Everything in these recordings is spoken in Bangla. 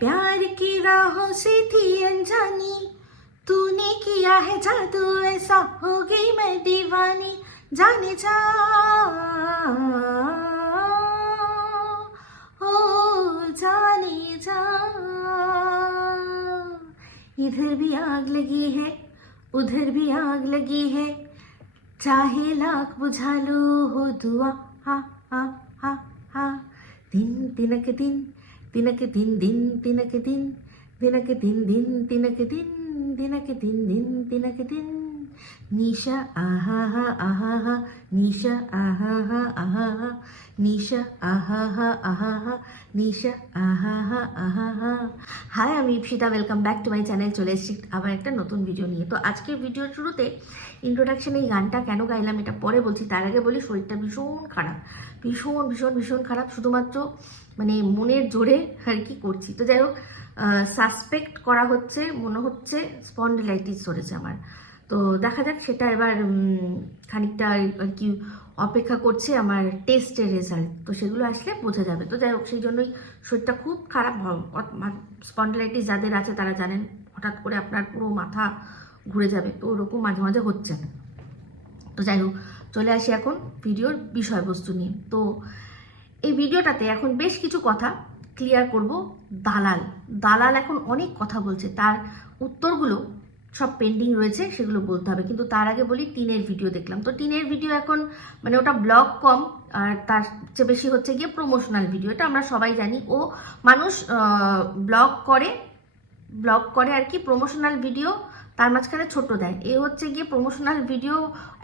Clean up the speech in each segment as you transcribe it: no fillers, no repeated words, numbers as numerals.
प्यार की राहों से थी अनजानी, तूने किया है जादू ऐसा हो गई मैं दीवानी, जाने जा ओ जाने जा। इधर भी आग लगी है उधर भी आग लगी है, चाहे लाख बुझा लो हो दुआ, हा हा हा हा। दिन तिनक दिन तिनक दिन दिन तिनक दिन तिनक दिन दिन तिनक दिन तिनक दिन दिन तिनक दिन। निशा आहा हा आहा हा, निशा आहा हा आहा हा, निशा आहा हा आहा हा, নিশা আহা হা আহা হা। হাই, আমি Ipsita, welcome back to my channel. চলে এসেছি আবার একটা নতুন ভিডিও নিয়ে। তো আজকের ভিডিওর শুরুতে ইন্ট্রোডাকশনে এই গানটা কেন গাইলাম এটা পরে বলছি, তার আগে বলি শরীরটা ভীষণ খারাপ, ভীষণ ভীষণ ভীষণ খারাপ। শুধুমাত্র মানে মনের জোরে আর কি করছি। তো যাই হোক, সাসপেক্ট করা হচ্ছে, মনে হচ্ছে স্পন্ডিলাইটিস ধরেছে আমার। তো দেখা যাক, সেটা এবার খানিকটা আর কি অপেক্ষা করছে আমার টেস্টের রেজাল্ট। তো সেগুলো আসলে বোঝা যাবে। তো যাই হোক, সেই জন্যই শরীরটা খুব খারাপ। স্পন্ডিলাইটিস যাদের আছে তারা জানেন, হঠাৎ করে আপনার পুরো মাথা ঘুরে যাবে। তো ওরকম মাঝে মাঝে হচ্ছে। তো যাই হোক, চলে আসি এখন ভিডিওর বিষয়বস্তু নিয়ে। তো এই ভিডিওটাতে এখন বেশ কিছু কথা ক্লিয়ার করব। দালাল এখন অনেক কথা বলছে, তার উত্তরগুলো সব পেন্ডিং রয়েছে, সেগুলো বলতে হবে। কিন্তু তার আগে বলি, টিনের ভিডিও দেখলাম। তো টিনের ভিডিও এখন মানে ওটা ব্লগ কম, আর তার চেয়ে বেশি হচ্ছে গিয়ে প্রমোশনাল ভিডিও। এটা আমরা সবাই জানি। ও মানুষ ব্লগ করে আর কি, প্রমোশনাল ভিডিও তার মাঝখানে ছোট দেয়। এ হচ্ছে গিয়ে প্রমোশনাল ভিডিও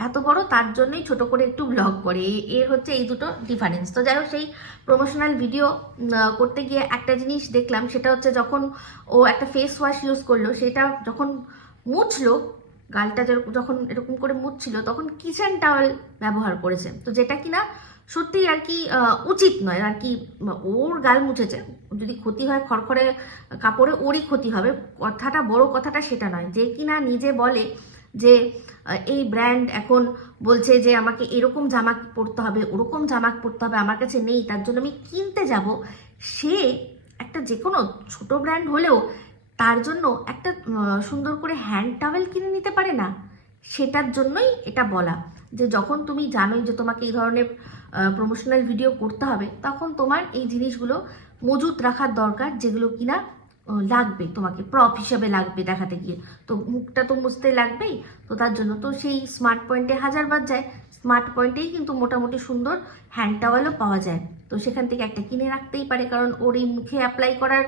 এত বড়, তার জন্যই ছোট করে একটু ব্লগ করে। এর হচ্ছে এই দুটো ডিফারেন্স। তো যাই হোক, সেই প্রমোশনাল ভিডিও করতে গিয়ে একটা জিনিস দেখলাম, সেটা হচ্ছে যখন ও একটা ফেস ওয়াশ ইউজ করলো, সেটা যখন মুছলো, গালটা যখন এরকম করে মুছছিল, তখন কিচেন টাওয়েল ব্যবহার করেছে। তো যেটা কিনা সত্যিই আর কি উচিত নয় আর কি। ওর গাল মুছেছে, যদি ক্ষতি হয় খড়খড়ে কাপড়ে, ওরই ক্ষতি হবে। বড় কথাটা সেটা নয়, যে কিনা নিজে বলে যে এই ব্র্যান্ড এখন বলছে যে আমাকে এরকম জামা পরতে হবে, ওরকম জামা পরতে হবে, আমার কাছে নেই, তার জন্য আমি কিনতে যাব। সে একটা যে কোনো ছোট ব্র্যান্ড হলেও তার জন্য একটা সুন্দর করে হ্যান্ড টাওয়েল কিনে নিতে পারে না? সেটার জন্যই এটা বলা, যে যখন তুমি জানোই যে তোমাকে এই ধরনের প্রমোশনাল ভিডিও করতে হবে, তখন তোমার এই জিনিসগুলো মজুত রাখার দরকার, যেগুলো কিনা লাগবে, তোমাকে প্রপ হিসাবে লাগবে দেখাতে গিয়ে। তো মুখটা তো মুছতে লাগবেই। তো তার জন্য তো সেই স্মার্ট পয়েন্টে হাজারবার যায়, স্মার্ট পয়েন্টেই কিন্তু মোটামুটি সুন্দর হ্যান্ড টাওয়েলও পাওয়া যায়। তো সেখান থেকে একটা কিনে রাখতেই পারে, কারণ ওর এই মুখে অ্যাপ্লাই করার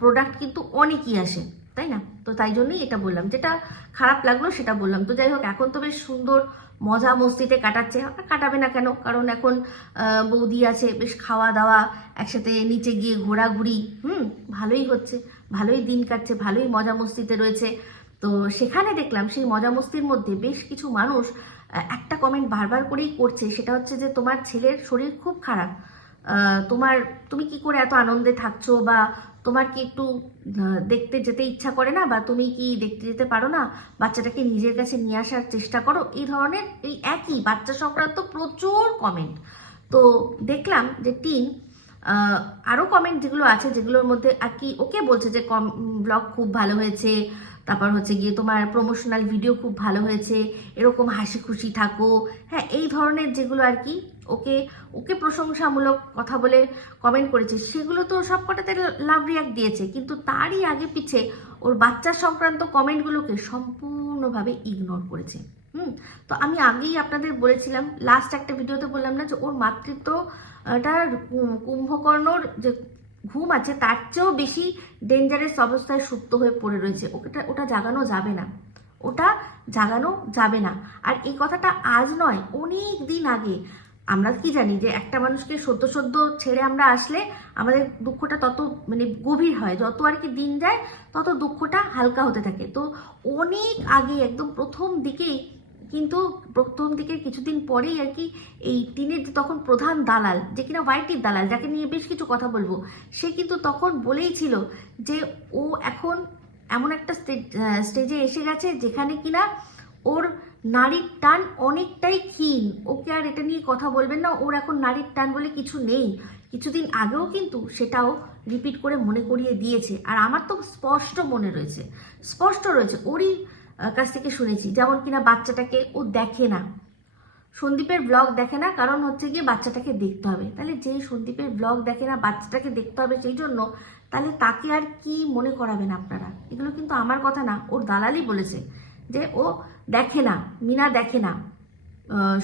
প্রোডাক্ট কিন্তু অনেকই আসে, তাই না? তো তাই জন্যই এটা বললাম, যেটা খারাপ লাগলো সেটা বললাম। তো যাই হোক, এখন তো বেশ সুন্দর মজা মস্তিতে কাটাচ্ছে। কাটাবে না কেন? কারণ এখন বৌদি আছে, বেশ খাওয়া দাওয়া একসাথে, নিচে গিয়ে ঘোরাঘুরি, ভালোই হচ্ছে, ভালোই দিন কাটছে, ভালোই মজা মস্তিতে রয়েছে। তো সেখানে দেখলাম সেই মজা মস্তির মধ্যে বেশ কিছু মানুষ একটা কমেন্ট বারবার করেই করছে, সেটা হচ্ছে যে তোমার ছেলের শরীর খুব খারাপ, তুমি কি করে এত আনন্দে থাকছো, বা তোমার কি একটু দেখতে যেতে ইচ্ছা করে না, বা তুমি কি দেখতে যেতে পারো না, বাচ্চাটাকে নিজের কাছে নিয়ে আসার চেষ্টা করো। এই ধরনের এই একই বাচ্চা সংক্রান্ত প্রচুর কমেন্ট। তো দেখলাম যে টিন আরও কমেন্ট যেগুলো আছে, যেগুলোর মধ্যে আর কি ওকে বলছে যে ব্লগ খুব ভালো হয়েছে, তারপর হচ্ছে গিয়ে তোমার প্রমোশনাল ভিডিও খুব ভালো হয়েছে, এরকম হাসি খুশি থাকো, হ্যাঁ, এই ধরনের যেগুলো আর কি ওকে প্রশংসামূলক কথা বলে কমেন্ট করেছে, সেগুলো তো সব কটাতে লাভ রিয়াক্ট দিয়েছে। কিন্তু তারই আগে পিছে ওর বাচ্চা সংক্রান্ত কমেন্টগুলোকে সম্পূর্ণভাবে ইগনোর করেছে। তো আমি আগেই আপনাদের বলেছিলাম, লাস্ট একটা ভিডিওতে বললাম না, যে ওর মাতৃত্বটা কুম্ভকর্ণর যে ঘুম আছে তার চেয়েও বেশি ডেঞ্জারাস অবস্থায় সুপ্ত হয়ে পড়ে রয়েছে। ওটা জাগানো যাবে না, ওটা জাগানো যাবে না। আর এই কথাটা আজ নয়, অনেক দিন আগে। আমরা কি জানি যে একটা মানুষকে সদ্য ছেড়ে আমরা আসলে আমাদের দুঃখটা তত মানে গভীর হয়, যত আর কি দিন যায় তত দুঃখটা হালকা হতে থাকে। তো অনেক আগে, একদম প্রথম দিকে কিছুদিন পরেই আর কি, এই টিনের তখন প্রধান দালাল, যে কিনা ওয়াইটির দালাল, যাকে নিয়ে বেশ কিছু কথা বলবো, সে কিন্তু তখন বলেই ছিল যে ও এখন এমন একটা স্টেজে এসে গেছে যেখানে কিনা ওর নারীর টান অনেকটাই ক্ষীণ। ওকে আর এটা নিয়ে কথা বলবেন না, ওর এখন নারীর টান বলে কিছু নেই। কিছুদিন আগেও কিন্তু সেটাও রিপিট করে মনে করিয়ে দিয়েছে। আর আমার তো স্পষ্ট মনে রয়েছে, স্পষ্ট রয়েছে, ওরই কাছ থেকে শুনেছি। যেমন কিনা বাচ্চাটাকে ও দেখে না, সন্দীপের ব্লগ দেখে না, কারণ হচ্ছে গিয়ে বাচ্চাটাকে দেখতে হবে। তাহলে যেই সন্দীপের ব্লগ দেখে না, বাচ্চাটাকে দেখতে হবে সেই জন্য, তাহলে তাকে আর কি মনে করাবেন আপনারা? এগুলো কিন্তু আমার কথা না, ওর দালালই বলেছে যে ও দেখে না, মিনা দেখে না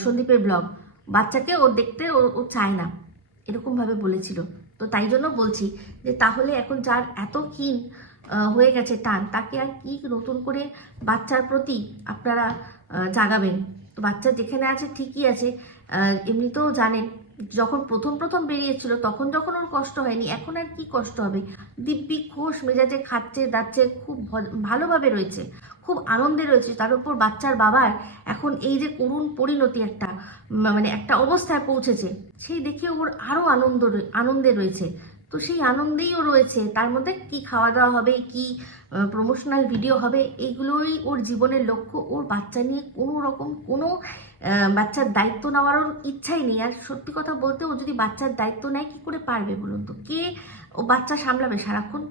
সন্দীপের ব্লগ, বাচ্চাকে ও দেখতে ও চায় না, এরকমভাবে বলেছিল। তো তাই জন্য বলছি যে তাহলে এখন যার এত ক্ষীণ হয়ে গেছে টান, তাকে আর কি নতুন করে বাচ্চার প্রতি আপনারা জাগাবেন? তো বাচ্চা যেখানে আছে ঠিকই আছে। এমনিতেও জানেন যখন প্রথম প্রথম বেরিয়েছিল তখন যখন ওর কষ্ট হয়নি, এখন আর কি কষ্ট হবে? দিব্যি খোশ মেজাজে খাচ্ছে দাচ্ছে, খুব ভালোভাবে রয়েছে, খুব আনন্দে রয়েছে। তার উপর বাচ্চার বাবার এখন এই যে করুণ পরিণতি, একটা মানে একটা অবস্থায় পৌঁছেছে, সেই দেখে ওর আরও আনন্দে রয়েছে। তো সেই আনন্দেই ও রয়েছে। তার মধ্যে কি খাওয়া দাওয়া হবে, কি প্রমোশনাল ভিডিও হবে, এইগুলোই ওর জীবনের লক্ষ্য। ওর বাচ্চা নিয়ে কোনো রকম কোনো বাচ্চার দায়িত্ব নেওয়ার ওর ইচ্ছাই নেই। আর সত্যি কথা বলতে, ও যদি বাচ্চার দায়িত্ব নেয় কি করে পারবে বলুন তো? কে ও বাচ্চা সামলাবে সারাক্ষণ?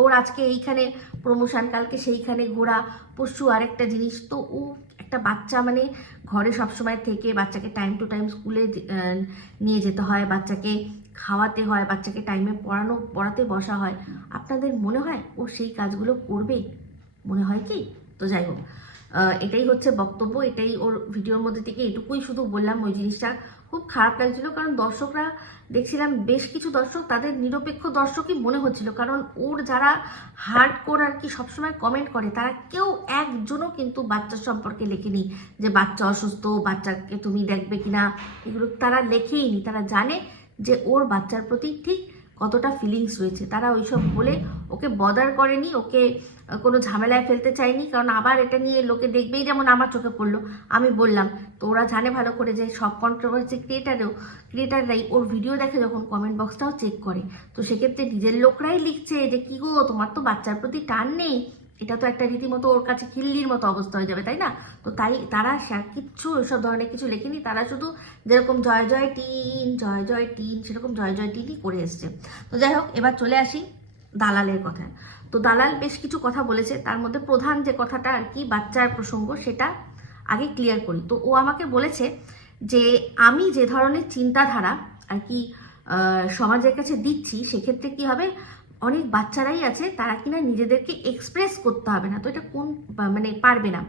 ওর আজকে এইখানে প্রমোশন, কালকে সেইখানে ঘোরা, পরশু আরেকটা জিনিস। তো ও একটা বাচ্চা মানে ঘরে সবসময় থেকে বাচ্চাকে টাইম টু টাইম স্কুলে নিয়ে যেতে হয়, বাচ্চাকে খাওয়াতে হয়, বাচ্চাকে টাইমে পড়াতে বসা হয়। আপনাদের মনে হয় ও সেই কাজগুলো করবে? মনে হয় কি? তো যাই হোক, এটাই হচ্ছে বক্তব্য, এটাই ওর ভিডিওর মধ্যে থেকে এটুকুই শুধু বললাম। ওই জিনিসটা খুব খারাপ লাগছিল, কারণ দর্শকরা দেখছিলাম, বেশ কিছু দর্শক তাদের নিরপেক্ষ দর্শকই মনে হচ্ছিল, কারণ ওর যারা হার্ড কোর আর কি সবসময় কমেন্ট করে, তারা কেউ একজনও কিন্তু বাচ্চার সম্পর্কে লেখেনি যে বাচ্চা অসুস্থ, বাচ্চাকে তুমি দেখবে কিনা, এগুলো তারা লেখেই নি। তারা জানে যে ওর বাচ্চার প্রতি ঠিক কতটা ফিলিংস রয়েছে। তারা ওইসব বলে ওকে বদার করেনি, ওকে কোনো ঝামেলায় ফেলতে চায়নি, কারণ আবার এটা নিয়ে লোকে দেখবেই। যেমন আমার চোখে পড়লো, আমি বললাম, তো ওরা জানে ভালো করে যে সব কন্ট্রোভার্সি ক্রিয়েটাররাই ওর ভিডিও দেখে যখন কমেন্ট বক্সটাও চেক করে। তো সেক্ষেত্রে নিজের লোকরাই লিখছে যে কি গো, তোমার তো বাচ্চার প্রতি টান নেই। এটা তো একটা রীতিমতো ওর কাছে খিল্লির মতো অবস্থা হয়ে যাবে, তাই না? তো তাই তারা কিচ্ছু ওইসব ধরনের কিছু লেখেনি। তারা শুধু যেরকম জয় জয় টিন, জয় জয় টিন, সেরকম জয় জয় টিনই করে এসছে। তো যাই হোক, এবার চলে আসি দালালের কথায়। তো দালাল বেশ কিছু কথা বলেছে, তার মধ্যে প্রধান যে কথাটা আর কি বাচ্চার প্রসঙ্গ, সেটা আগে ক্লিয়ার করি। তো ও আমাকে বলেছে যে আমি যে ধরনের চিন্তাধারা আর কি সমাজের কাছে দিচ্ছি, সেক্ষেত্রে কি হবে, অনেক বাচ্চারাই আছে তারা কিনা নিজেদেরকে এক্সপ্রেস করতে হবে না। তো এটা কোন মানে পারবে না,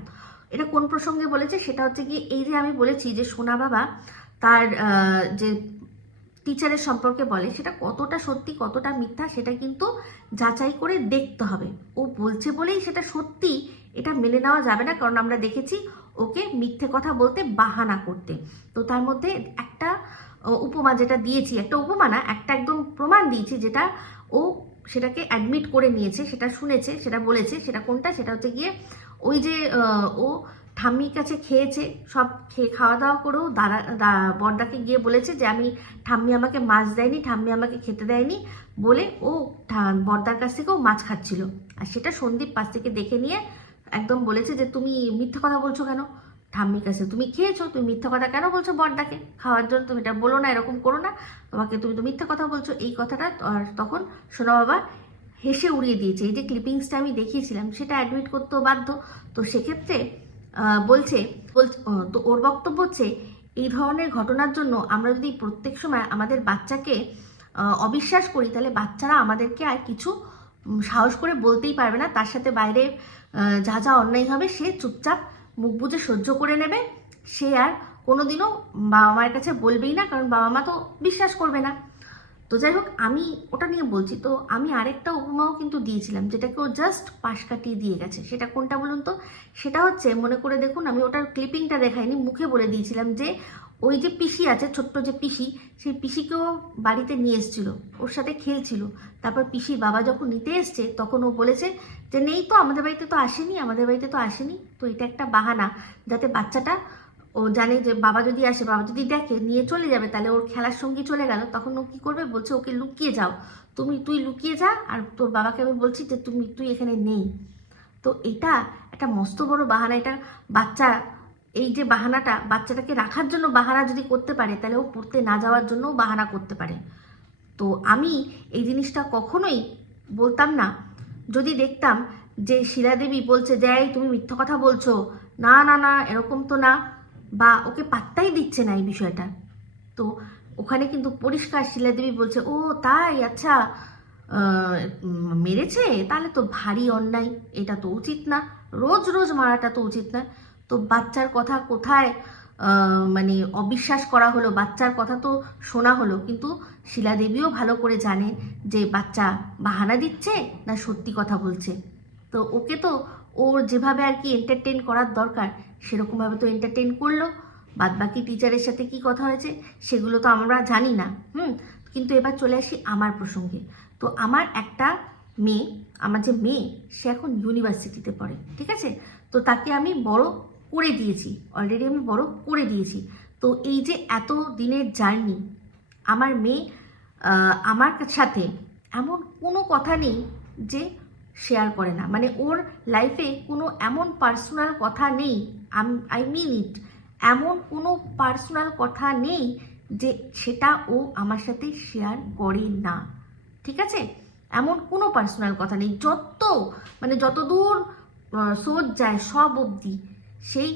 এটা কোন প্রসঙ্গে বলেছে? সেটা হচ্ছে কি, এই যে আমি বলেছি যে সোনা বাবা তার যে টিচারের সম্পর্কে বলে, সেটা কতটা সত্যি কতটা মিথ্যা সেটা কিন্তু যাচাই করে দেখতে হবে। ও বলছে বলেই সেটা সত্যি এটা মেনে নেওয়া যাবে না, কারণ আমরা দেখেছি ওকে মিথ্যে কথা বলতে বাহানা করতে। তো তার মধ্যে একটা উপমা যেটা দিয়েছি, একটা উপমা না, একটা একদম প্রমাণ দিয়েছি, যেটা ও সেটাকে অ্যাডমিট করে নিয়েছে, সেটা শুনেছে, সেটা বলেছে। সেটা কোনটা? সেটা হচ্ছে গিয়ে ওই যে ও ঠাম্মির কাছে খেয়েছে, সব খাওয়া দাওয়া করেও বড়দাকে গিয়ে বলেছে যে আমি ঠাম্মি আমাকে মাছ দেয়নি, ঠাম্মি আমাকে খেতে দেয়নি বলে ও বড়দার কাছ থেকেও মাছ খাচ্ছিল। আর সেটা সন্দীপ পাশ থেকে দেখে নিয়ে একদম বলেছে যে তুমি মিথ্যা কথা বলছো কেন ঠাম্মির কাছে? তুমি খেয়েছো, তুমি মিথ্যা কথা কেন বলছো বড়দাকে খাওয়ার জন্য? তুমি এটা বলো না, এরকম করো না, তোমাকে তুমি তো মিথ্যা কথা বলছো। এই কথাটা তখন সোনা বাবা হেসে উড়িয়ে দিয়েছে। এই যে ক্লিপিংসটা আমি দেখিয়েছিলাম, সেটা অ্যাডমিট করতেও বাধ্য। তো সেক্ষেত্রে বলছে তো ওর বক্তব্য হচ্ছে, এই ধরনের ঘটনার জন্য আমরা যদি প্রত্যেক সময় আমাদের বাচ্চাকে অবিশ্বাস করি, তাহলে বাচ্চারা আমাদেরকে আর কিছু সাহস করে বলতেই পারবে না। তার সাথে বাইরে যা যা অন্যায় হবে সে চুপচাপ মুখ বুজে সহ্য করে নেবে। সে আর কোনোদিনও বাবা মায়ের কাছে বলবেই না, কারণ বাবা মা তো বিশ্বাস করবে না। তো যাই হোক, আমি ওটা নিয়ে বলছি। তো আমি আরেকটা উপমাও কিন্তু দিয়েছিলাম, যেটাকে ও জাস্ট পাশ কাটিয়ে দিয়ে গেছে। সেটা কোনটা বলুন তো? সেটা হচ্ছে, মনে করে দেখুন, আমি ওটার ক্লিপিংটা দেখাইনি, মুখে বলে দিয়েছিলাম যে ওই যে পিসি আছে, ছোট্ট যে পিসি, সেই পিসিকেও বাড়িতে নিয়ে এসেছিল, ওর সাথে খেলছিল। তারপর পিসির বাবা যখন নিতে এসছে, তখন ও বলেছে যে নেই তো, আমাদের বাড়িতে তো আসেনি, আমাদের বাড়িতে তো আসেনি। তো এটা একটা বাহানা, যাতে বাচ্চাটা ও জানে যে বাবা যদি আসে, বাবা যদি দেখে নিয়ে চলে যাবে, তাহলে ওর খেলার সঙ্গী চলে গেল। তখন ও কি করবে? বলছে ওকে লুকিয়ে যাও, তুই লুকিয়ে যা, আর তোর বাবাকে আমি বলছি যে তুই এখানে নেই। তো এটা একটা মস্ত বড় বাহানা। এটা বাচ্চা, এই যে বাহানাটা, বাচ্চাটাকে রাখার জন্য বাহানা যদি করতে পারে, তাহলে ও পড়তে না যাওয়ার জন্যও বাহানা করতে পারে। তো তো আমি এই জিনিসটা কখনোই বলতাম না যদি দেখতাম যে শিলাদেবী বলছে যে এই তুমি মিথ্যা কথা বলছো, না না না এরকম তো না, বা ওকে পাত্তাই দিচ্ছে না এই বিষয়টা। তো ওখানে কিন্তু পরিষ্কার শিলাদেবী বলছে ও তাই, আচ্ছা মেরেছে, তাহলে তো ভারী অন্যায়, এটা তো উচিত না, রোজ রোজ মারাটা তো উচিত না। তো বাচ্চার কথা কোথায় মানে অবিশ্বাস করা হলো, বাচ্চার কথা তো শোনা হলো, কিন্তু শিলাদেবীও ভালো করে জানে যে বাচ্চা বাহানা দিচ্ছে না সত্যি কথা বলছে। তো ওকে তো ওর যেভাবে আর কি এন্টারটেন করার দরকার সেরকমভাবে তো এন্টারটেন করলো। বাদবাকি টিচারের সাথে কি কথা হয়েছে সেগুলো তো আমরা জানি না। কিন্তু এবার চলে আসি আমার প্রসঙ্গে। তো আমার একটা মেয়ে, আমার যে মেয়ে সে এখন ইউনিভার্সিটিতে পড়ে, ঠিক আছে? তো তাকে আমি বড় করে দিয়েছি, অলরেডি আমি বড় করে দিয়েছি। তো এই যে এত দিনের জার্নি, আমার মেয়ে আমার সাথে এমন কোনো কথা নেই যে শেয়ার করে না, মানে ওর লাইফে কোনো এমন পার্সোনাল কথা নেই, আই মিন ইট, এমন কোনো পার্সোনাল কথা নেই যে সেটা ও আমার সাথে শেয়ার করে না, ঠিক আছে? এমন কোনো পার্সোনাল কথা নেই, মানে যত দূর সোচ যায় সব অবধি, সেই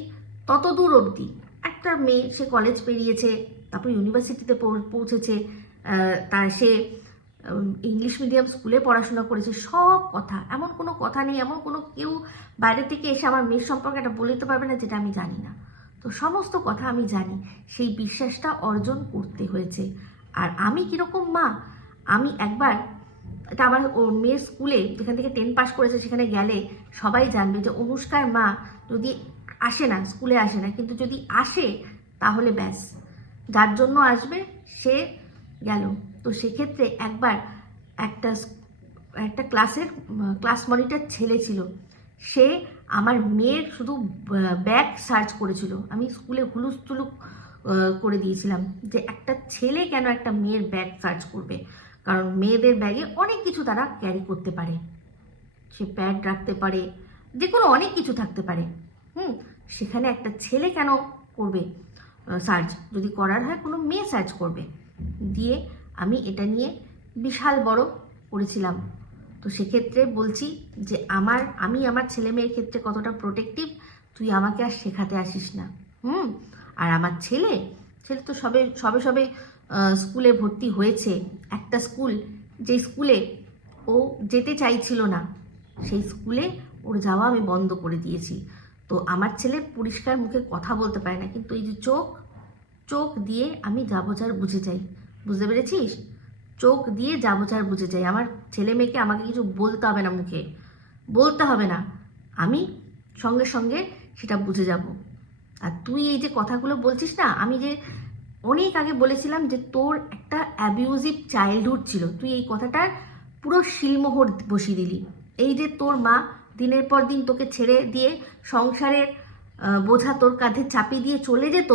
তত দূর অবধি একটা মেয়ে, সে কলেজ পেরিয়েছে, তারপর ইউনিভার্সিটিতে পৌঁছেছে, তার সে ইংলিশ মিডিয়াম স্কুলে পড়াশোনা করেছে, সব কথা, এমন কোনো কথা নেই, এমন কোনো কেউ বাইরে থেকে এসে আমার মেয়ের সম্পর্কে এটা বলে দিতে পারবে না যেটা আমি জানি না। তো সমস্ত কথা আমি জানি, সেই বিশ্বাসটা অর্জন করতে হয়েছে। আর আমি কীরকম মা, আমি একবার, এটা আমার ওর মেয়ের স্কুলে যেখান থেকে 10 পাস করেছে সেখানে গেলে সবাই জানবে যে অনুষ্কার মা যদি আসে না, স্কুলে আসে না, কিন্তু যদি আসে তাহলে ব্যাস, যার জন্য আসবে সে গেল। তো সেক্ষেত্রে একবার একটা ক্লাস মনিটর ছেলে ছিল, সে আমার মেয়ের শুধু ব্যাগ সার্চ করেছিল। আমি স্কুলে হুলুস তুলুক করে দিয়েছিলাম যে একটা ছেলে কেন একটা মেয়ের ব্যাগ সার্চ করবে, কারণ মেয়েদের ব্যাগে অনেক কিছু তারা ক্যারি করতে পারে, সে প্যাড রাখতে পারে, যে কোনো অনেক কিছু থাকতে পারে। সেখানে একটা ছেলে কেন করবে সার্চ, যদি করার হয় কোনো মেয়ে সার্চ করবে। দিয়ে আমি এটা নিয়ে বিশাল বড় করেছিলাম। তো সেক্ষেত্রে বলছি যে আমি আমার ছেলে মেয়ের ক্ষেত্রে কতটা প্রোটেক্টিভ তুই আমাকে আর শেখাতে আসিস না। আর আমার ছেলে তো সবে স্কুলে ভর্তি হয়েছে, একটা স্কুল, যে স্কুলে ও যেতে চাইছিল না সেই স্কুলে ওর যাওয়া আমি বন্ধ করে দিয়েছি। তো আমার ছেলে পরিষ্কার মুখে কথা বলতে পারে না, কিন্তু এই যে চোখ দিয়ে আমি যাবোচার বুঝে যাই, বুঝতে পেরেছিস? চোখ দিয়ে যাবোচার বুঝে যাই। আমার ছেলে মেয়েকে আমাকে কিছু বলতে হবে না, মুখে বলতে হবে না, আমি সঙ্গে সঙ্গে সেটা বুঝে যাব। আর তুই এই যে কথাগুলো বলছিস না, আমি যে অনেক আগে বলেছিলাম যে তোর একটা অ্যাবিউজিভ চাইল্ডহুড ছিল, তুই এই কথাটার পুরো শিলমোহর বসিয়ে দিলি। এই যে তোর মা দিনের পর দিন তোকে ছেড়ে দিয়ে সংসারের বোঝা তোর কাঁধে চাপিয়ে দিয়ে চলে যেত,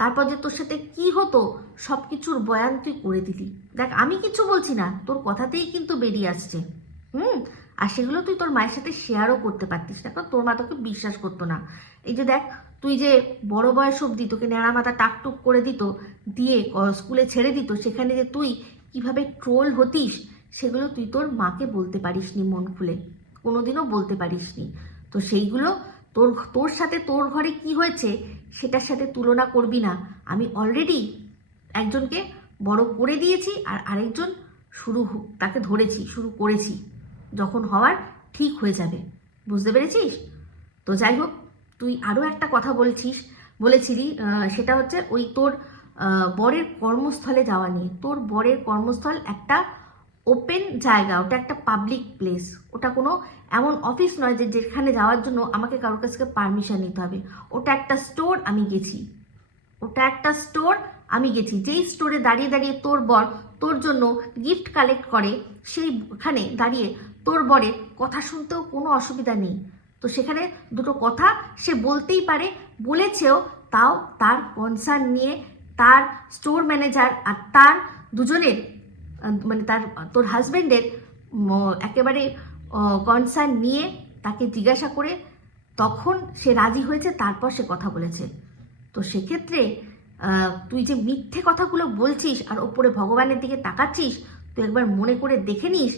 তারপর যে তোর সাথে কি হতো সব কিছুর বয়ান তুই করে দিলি। দেখ আমি কিছু বলছি না, তোর কথাতেই কিন্তু বেরিয়ে আসছে। আর সেগুলো তুই তোর মায়ের সাথে শেয়ারও করতে পারতিস না, কারণ তোর মা তোকে বিশ্বাস করতো না। এই যে দেখ, তুই যে বড় বয়স অবধি তোকে ন্যাড়া মাথা টাকটুক করে দিত, দিয়ে স্কুলে ছেড়ে দিত, সেখানে যে তুই কিভাবে ট্রোল হতিস সেগুলো তুই তোর মাকে বলতে পারিসনি মন খুলে, কোনোদিনও বলতে পারিসনি। তো সেইগুলো তোর সাথে তোর ঘরে কি হয়েছে সেটার সাথে তুলনা করবি না। আমি অলরেডি একজনকে বড় করে দিয়েছি, আর আরেকজন তাকে ধরেছি, শুরু করেছি, যখন হওয়ার ঠিক হয়ে যাবে, বুঝতে পেরেছিস? তো যাই হোক, তুই আরও একটা কথা বলেছিলি, সেটা হচ্ছে ওই তোর বরের কর্মস্থলে যাওয়া নিয়ে। তোর বরের কর্মস্থল একটা ওপেন জায়গা, ওটা একটা পাবলিক প্লেস, ওটা কোনো এমন অফিস নয় যে যেখানে যাওয়ার জন্য আমাকে কারোর কাছ থেকে পারমিশন নিতে হবে। ওটা একটা স্টোর, আমি গেছি, যেই স্টোরে দাঁড়িয়ে দাঁড়িয়ে তোর বর তোর জন্য গিফট কালেক্ট করে, সেইখানে দাঁড়িয়ে তোর বরের কথা শুনতেও কোনো অসুবিধা নেই। তো সেখানে দুটো কথা সে বলতেই পারে, বলেছেও, তাও তার কনসার্ন নিয়ে তার স্টোর ম্যানেজার আর তার দুজনের, মানে তোর হাজব্যান্ডের একেবারে কনসার্ন নিয়ে তাকে জিজ্ঞাসা করে তখন সে রাজি হয়েছে, তারপর সে কথা বলেছে। তো সেক্ষেত্রে তুই যে মিথ্যে কথাগুলো বলছিস আর ওপরে ভগবানের দিকে তাকাচ্ছিস, তুই একবার মনে করে দেখে নিস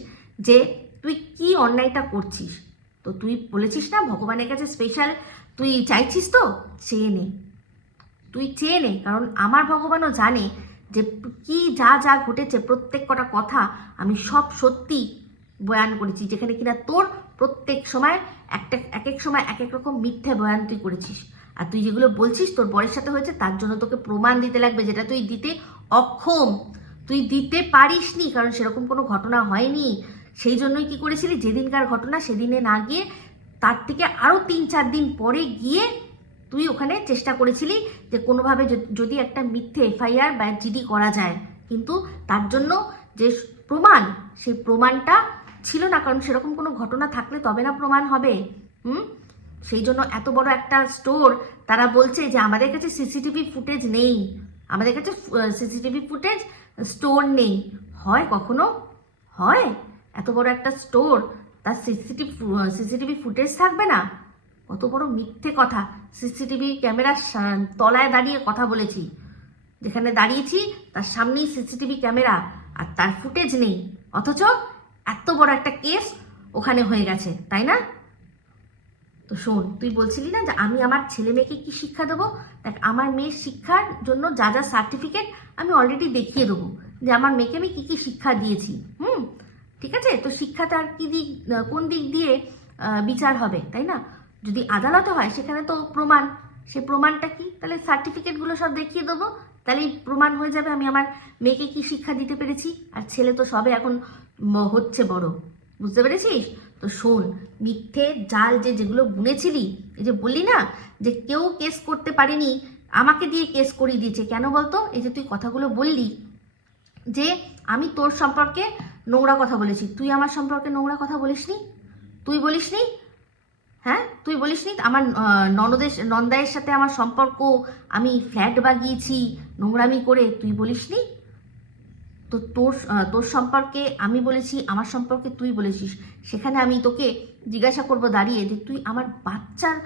যে তুই কি অন্যায়টা করছিস। তো তুই বলেছিস না ভগবানের কাছে স্পেশাল তুই চাইছিস, তো চেয়ে নে, তুই চেয়ে নে, কারণ আমার ভগবানও জানে যে কি যা যা ঘটেছে প্রত্যেক কটা কথা আমি সব সত্যি বয়ান করেছি, যেখানে কিনা তোর প্রত্যেক সময় এক এক সময় এক এক রকম মিথ্যে বয়ান তুই করেছিস। আর তুই যেগুলো বলছিস তোর বরের সাথে হয়েছে তার জন্য তোকে প্রমাণ দিতে লাগবে, যেটা তুই দিতে অক্ষম, তুই দিতে পারিসনি, কারণ সেরকম কোনো ঘটনা হয়নি। সেই জন্যই কি করেছিলি, যেদিনকার ঘটনা সেদিনে না গিয়ে তার থেকে আরও 3-4 দিন পরে গিয়ে তুই ওখানে চেষ্টা করেছিলি যে কোনোভাবে যদি একটা মিথ্যে এফআইআর বা জিডি করা যায়, কিন্তু তার জন্য যে প্রমাণ, সেই প্রমাণটা ছিল না, কারণ সেরকম কোনো ঘটনা থাকলে তবে না প্রমাণ হবে। সেই জন্য এত বড় একটা স্টোর তারা বলছে যে আমাদের কাছে সিসিটিভি ফুটেজ নেই, আমাদের কাছে সিসিটিভি ফুটেজ স্টোর নেই। হয় কখনো হয় এত বড় একটা স্টোর তার সিসিটিভি ফুটেজ থাকবে না? কত বড় মিথ্যে কথা। সিসিটিভি ক্যামেরার তলায় দাঁড়িয়ে কথা বলেছি, যেখানে দাঁড়িয়েছি তার সামনেই সিসিটিভি ক্যামেরা, আর তার ফুটেজ নেই, অথচ এত বড় একটা কেস ওখানে হয়ে গেছে, তাই না? তো শোন, তুই বলছিলি না যে আমি আমার ছেলে মেয়েকে কি শিক্ষা দেবো, দেখ আমার মেয়ের শিক্ষার জন্য যা যা সার্টিফিকেট আমি অলরেডি দেখিয়ে দেবো, যে আমার মেয়েকে আমি কি কি শিক্ষা দিয়েছি। ঠিক আছে, তো শিক্ষাতে আর কি দিক, কোন দিক দিয়ে বিচার হবে, তাই না? যদি আদালতে হয় সেখানে তো প্রমাণ, সে প্রমাণটা কি, তাহলে সার্টিফিকেটগুলো সব দেখিয়ে দেবো, তাহলেই প্রমাণ হয়ে যাবে আমি আমার মেয়েকে কি শিক্ষা দিতে পেরেছি। আর ছেলে তো সবে এখন হচ্ছে বড়, বুঝতে পেরেছিস? তো শোন, মিথ্যে জাল যেগুলো বুনেছিলি, এই যে বললি না যে কেউ কেস করতে পারেনি, আমাকে দিয়ে কেস করিয়ে দিয়েছে, কেন বলতো? এই যে তুই কথাগুলো বললি যে আমি তোর সম্পর্কে নোংরা কথা বলেছি, তুই আমার সম্পর্কে নোংরা কথা বলিসনি, তুই বলিসনি, হ্যাঁ তুই বলিসনি আমার নন্দায়ের সাথে আমার সম্পর্ক আমি ফ্ল্যাট বাগিয়েছি নোংরামি করে, তুই বলিসনি। তো তোর সম্পর্কে আমি বলেছি, আমার সম্পর্কে তুই বলেছিস, সেখানে আমি তোকে জিজ্ঞাসা করব দাঁড়িয়ে যে তুই আমার বাচ্চার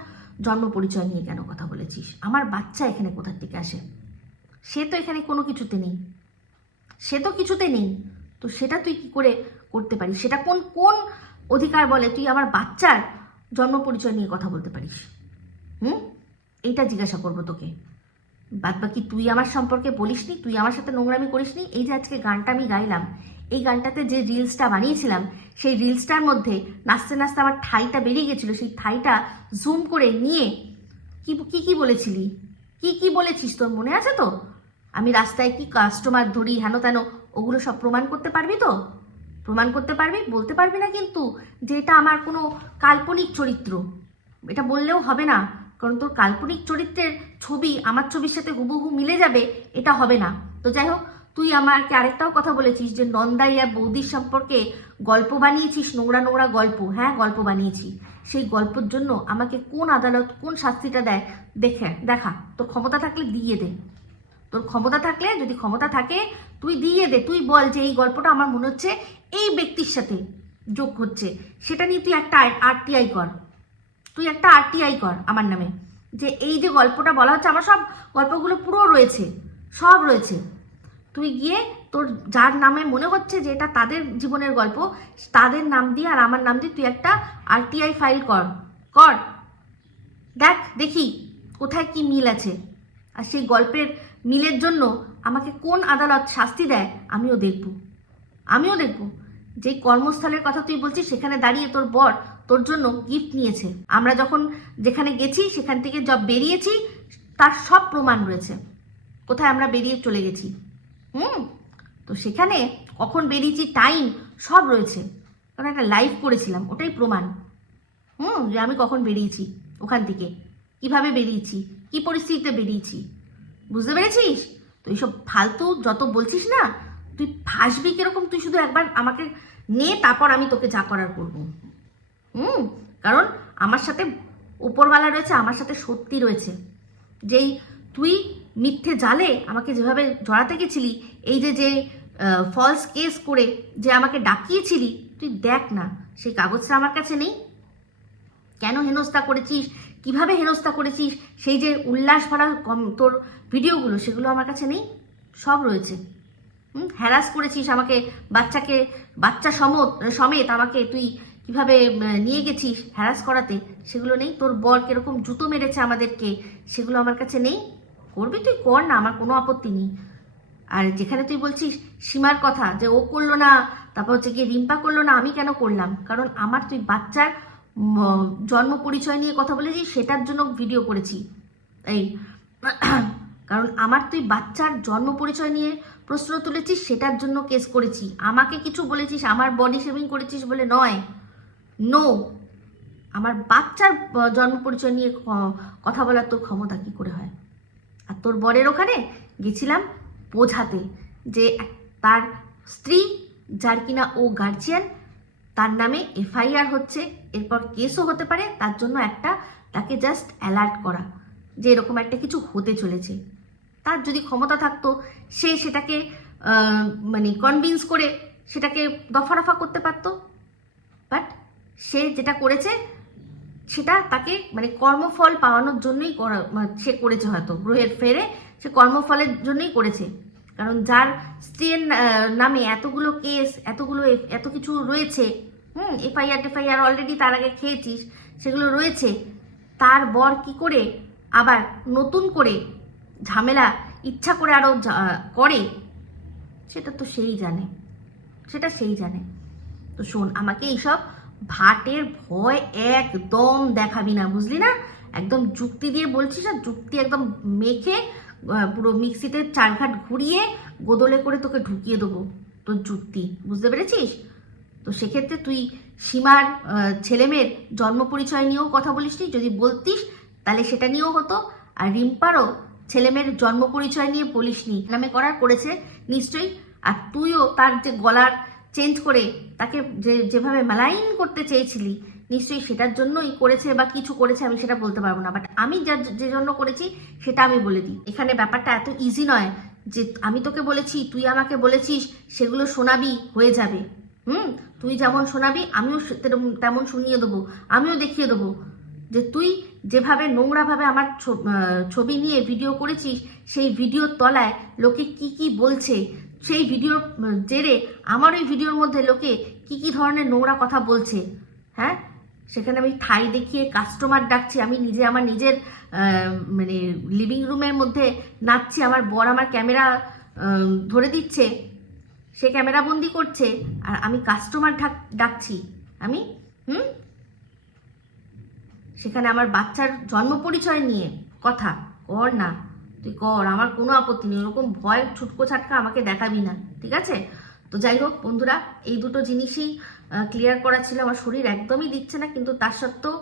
জন্ম পরিচয় নিয়ে কেন কথা বলেছিস? আমার বাচ্চা এখানে কোথার থেকে আসে? সে তো এখানে কোনো কিছুতে নেই, সে তো কিছুতে নেই, তো সেটা তুই কি করে করতে পারিস? সেটা কোন কোন অধিকার বলে তুই আমার বাচ্চার জন্ম পরিচয় নিয়ে কথা বলতে পারিস? এইটা জিজ্ঞাসা করবো তোকে। বাদ বাকি তুই আমার সম্পর্কে বলিসনি, তুই আমার সাথে নোংরামি করিসনি। এই যে আজকে গানটা আমি গাইলাম, এই গানটাতে যে রিলসটা বানিয়েছিলাম, সেই রিলসটার মধ্যে নাচতে নাচতে আমার ঠাইটা বেরিয়ে গেছিলো, সেই ঠাইটা জুম করে নিয়ে কি কি কি বলেছিলি, কি কি বলেছিস তোর মনে আছে তো? আমি রাস্তায় কি কাস্টমার ধরি হেন তেন, ওগুলো সব প্রমাণ করতে পারবি তো? প্রমাণ করতে পারবি, বলতে পারবি না কিন্তু যে এটা আমার কোনো কাল্পনিক চরিত্র, এটা বললেও হবে না, কারণ তোর কাল্পনিক চরিত্রের ছবি আমার ছবির সাথে হুবহু মিলে যাবে, এটা হবে না। তো যাই হোক, তুই আমাকে আরেকটাও কথা বলেছিস যে নন্দাই আর বৌদির সম্পর্কে গল্প বানিয়েছিস, নোংরা নোংরা গল্প। হ্যাঁ, গল্প বানিয়েছি, সেই গল্পের জন্য আমাকে কোন আদালত কোন শাস্তিটা দেয় দেখা, তোর ক্ষমতা থাকলে দিয়ে দে, তোর ক্ষমতা থাকলে, যদি ক্ষমতা থাকে তুই দিয়ে দে, তুই বল যে এই গল্পটা আমার মনে হচ্ছে এই ব্যক্তির সাথে যোগ হচ্ছে, সেটা নিয়ে তুই একটা আরটিআই কর, তুই একটা আরটিআই কর আমার নামে, যে এই যে গল্পটা বলা হচ্ছে, আমার সব গল্পগুলো পুরো রয়েছে, সব রয়েছে, তুই গিয়ে তোর যার নামে মনে হচ্ছে যে এটা তাদের জীবনের গল্প, তাদের নাম দিয়ে আর আমার নাম দিয়ে তুই একটা আরটিআই ফাইল কর, কর, দেখি কোথায় কি মিল আছে। আর সেই গল্পের মিলের জন্য আমাকে কোন আদালত শাস্তি দেয় আমিও দেখব। যে কর্মস্থলের কথা তুই বলছিস, সেখানে দাঁড়িয়ে তোর বর তোর জন্য গিফট নিয়েছে, আমরা যখন যেখানে গেছি সেখান থেকে বেরিয়েছি তার সব প্রমাণ রয়েছে, কোথায় আমরা বেরিয়ে চলে গেছি। তো সেখানে কখন বেরিয়েছি, টাইম সব রয়েছে, কারণ একটা লাইভ করেছিলাম, ওটাই প্রমাণ। যে আমি কখন বেরিয়েছি ওখান থেকে, কিভাবে বেরিয়েছি, কি পরিস্থিতিতে বেরিয়েছি, বুঝতে পেরেছিস? তো এইসব ফালতু যত বলছিস না, তুই ফাঁসবি কিরকম, তুই শুধু একবার আমাকে নে, তারপর আমি তোকে যা করার করবো। কারণ আমার সাথে উপরওয়ালা রয়েছে, আমার সাথে সত্যি রয়েছে, যেই তুই মিথ্যে জালে আমাকে যেভাবে জড়াতে গেছিলি, এই যে ফলস কেস করে যে আমাকে ডাকিয়েছিলি, তুই দেখ না সেই কাগজটা আমার কাছে নেই, কেন হেনস্থা করেছিস, কিভাবে হেনস্থা করেছিস, সেই যে উল্লাস ভরা তোর ভিডিওগুলো, সেগুলো আমার কাছে নেই, সব রয়েছে, হ্যারাস করেছিস আমাকে, বাচ্চা সমেত আমাকে তুই কিভাবে নিয়ে গেছিস হ্যারাস করাতে, সেগুলো নেই? তোর বর কিরকম জুতো মেরেছে আমাদেরকে, সেগুলো আমার কাছে নেই? করবি তুই কর না, আমার কোনো আপত্তি নেই। আর যেখানে তুই বলছিস সীমার কথা, যে ও করলো না, তারপর হচ্ছে গিয়ে রিম্পা করলো না, আমি কেন করলাম? কারণ আমার তুই বাচ্চার জন্ম পরিচয় নিয়ে কথা বলেছিস, সেটার জন্য ভিডিও করেছি এই কারণ আমার তুই বাচ্চার জন্ম পরিচয় নিয়ে প্রশ্ন তুলেছিস, সেটার জন্য কেস করেছি। আমাকে কিছু বলেছিস, আমার বডি শেভিং করেছিস বলে নয়, নো। আমার বাচ্চার জন্ম পরিচয় নিয়ে কথা বলার তোর ক্ষমতা কি করে হয়? আর তোর বরের ওখানে গেছিলাম বোঝাতে যে তার স্ত্রী, যার কিনা ও গার্জিয়ান, তার নামে এফআইআর হচ্ছে, এরপর কেসও হতে পারে, তার জন্য তাকে জাস্ট অ্যালার্ট করা যে এরকম একটা কিছু হতে চলেছে। তার যদি ক্ষমতা থাকতো, সে সেটাকে মানে কনভিন্স করে সেটাকে দফা করতে পারতো। বাট সে যেটা করেছে সেটা তাকে মানে কর্মফল পাওয়ানোর জন্যই সে করেছে, হয়তো গ্রহের ফেরে সে কর্মফলের জন্যই করেছে। কারণ যার স্ত্রীর নামে এতগুলো কেস, এত কিছু রয়েছে, এফআইআর অলরেডি তার আগে খেয়েছিস, সেগুলো রয়েছে, তার বর কি করে আবার নতুন করে ঝামেলা ইচ্ছা করে আরও করে, সেটা তো সেই জানে। তো শোন, আমাকে এইসব ভাটের ভয় একদম দেখাবি না, বুঝলি না? একদম যুক্তি দিয়ে বলছিস, আর যুক্তি একদম মেখে পুরো মিক্সিতে 4 ঘাট ঘুরিয়ে গোদলে করে তোকে ঢুকিয়ে দেবো তোর যুক্তি, বুঝতে পেরেছিস? তো সেক্ষেত্রে তুই সীমার ছেলেমেয়ের জন্ম পরিচয় নিয়েও কথা বলিসনি, যদি বলতিস তাহলে সেটা নিয়েও হতো। আর রিম্পারও ছেলেমেয়ের জন্ম পরিচয় নিয়ে বলিসনি, নামে করেছে নিশ্চয়ই। আর তুইও তার যে গলার চেঞ্জ করে তাকে যেভাবে মালাইন করতে চেয়েছিলি, নিশ্চয়ই সেটার জন্যই করেছে, বা কিছু করেছে, আমি সেটা বলতে পারবো না। বাট আমি যে জন্য করেছি সেটা আমি বলে দিই। এখানে ব্যাপারটা এত ইজি নয় যে আমি তোকে বলেছি, তুই আমাকে বলেছিস, সেগুলো শোনাবি হয়ে যাবে। তুই যেমন শোনাবি আমিও তেমন শুনিয়ে দেবো, আমিও দেখিয়ে দেবো যে তুই যেভাবে নোংরাভাবে আমার ছবি নিয়ে ভিডিও করেছিস, সেই ভিডিওর তলায় লোকে কি বলছে, সেই ভিডিওর জেরে আমার ওই ভিডিওর মধ্যে লোকে কি ধরনের নোংরা কথা বলছে। হ্যাঁ, সেখানে আমি ঠাই দেখিয়ে কাস্টমার ডাকছি, আমি আমার নিজের মানে লিভিং রুমের মধ্যে নাচছি, আমার বর আমার ক্যামেরা ধরে দিচ্ছে, সে ক্যামেরা বন্দি করছে, আর আমি কাস্টমার ডাকছি। আমি সেখানে আমার বাচ্চার জন্ম পরিচয় নিয়ে কথা কর না, তুই কর, আমার কোনো আপত্তি নেই। ওরকম ভয় ছুটকো ছাটকা আমাকে দেখাবি না, ঠিক আছে? তো যাই হোক বন্ধুরা, এই দুটো জিনিসই ক্লিয়ার করা ছিল। আমার শরীর একদমই দিচ্ছে না, কিন্তু তার সত্ত্বেও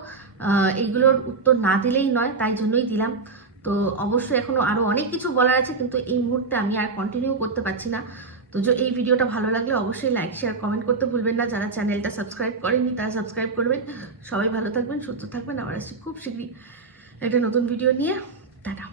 এইগুলোর উত্তর না দিলেই নয়, তাই জন্যই দিলাম। তো অবশ্যই এখনও আরও অনেক কিছু বলার আছে, কিন্তু এই মুহূর্তে আমি আর কন্টিনিউ করতে পারছি না। তো এই ভিডিওটা ভালো লাগলে অবশ্যই লাইক শেয়ার কমেন্ট করতে ভুলবেন না। যারা চ্যানেলটা সাবস্ক্রাইব করেননি তারা সাবস্ক্রাইব করবেন। সবাই ভালো থাকবেন, সুস্থ থাকবেন। আবার আসছি খুব শীঘ্রই একটা নতুন ভিডিও নিয়ে। টাটা।